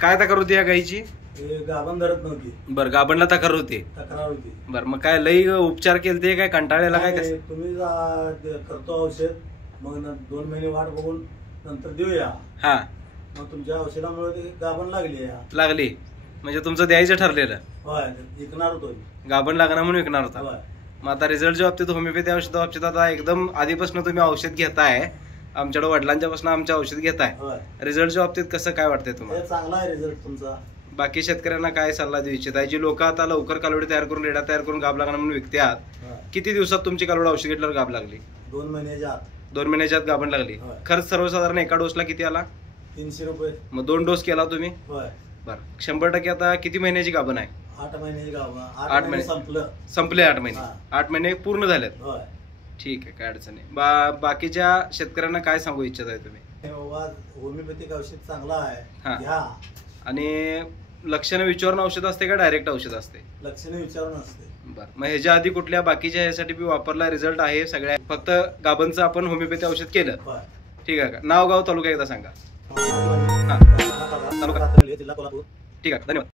काय तक्रार होती या गाईची? गाभण धरत नव्हती. बरं, गाभणला तक्रार होती. बरं, मग काय लई उपचार केलते काय कंटाळलेला काय? कसं तुम्ही करतो औषध, मग 2 महिने वाट बघून नंतर देऊया. हा, मग तुमच्या औषधामुळे ते गाभण लागली म्हणजे तुमचं द्यायचं ठरलेलं? होय, विकणार होतो. गाभण लागणार म्हणून विकणार होता. होय. मग आता रिझल्टच्या बाबतीत, होमिओपॅथी औषधा बाबतीत आता एकदम आधीपासून तुम्ही औषध घेताय, आमच्याकडे वडिलांच्या पासून आमच्या औषध घेताय, रिझल्टच्या बाबतीत कसं काय वाटतंय तुम्हाला? चांगला आहे रिझल्ट तुमचा. बाकी शेतकऱ्यांना काय सल्ला देऊ इच्छित आहे? जी लोक आता लवकर कालवडी तयार करून रेडा तयार करून गाभ लागणार म्हणून विकतात, किती दिवसात तुमची कालवड औषध घेतल्यावर गाभ लागली? 2 महिन्याच्या आत. 2 महिन्याच्या आत गाभण लागली. खर्च सर्वसाधारण एका डोसला किती आला? 300 रुपये. मग 2 डोस केला तुम्ही? बरं, 100% आता किती महिन्याची गाभण आहे? 8 महिन्याची गाभण. 8 महिने संपले. 8 महिने. 8 महिने पूर्ण झालेत. ठीक आहे, काय अडचण नाही. बाकीच्या शेतकऱ्यांना काय सांगू इच्छित आहे तुम्ही? होमिओपॅथिक औषध चांगला आहे, घ्या. आणि लक्षणं विचारून औषध असते का डायरेक्ट औषध असते? लक्षणं विचारून असते. बरं, मग ह्याच्या आधी कुठल्या बाकीच्या ह्यासाठी वापरला, रिझल्ट आहे सगळ्या? फक्त गाभणचं आपण होमिओपॅथी औषध केलं. ठीक आहे का? नाव गाव तालुका एकदा सांगा. जिल्हा कोल्हापूर. ठीक आहे, धन्यवाद.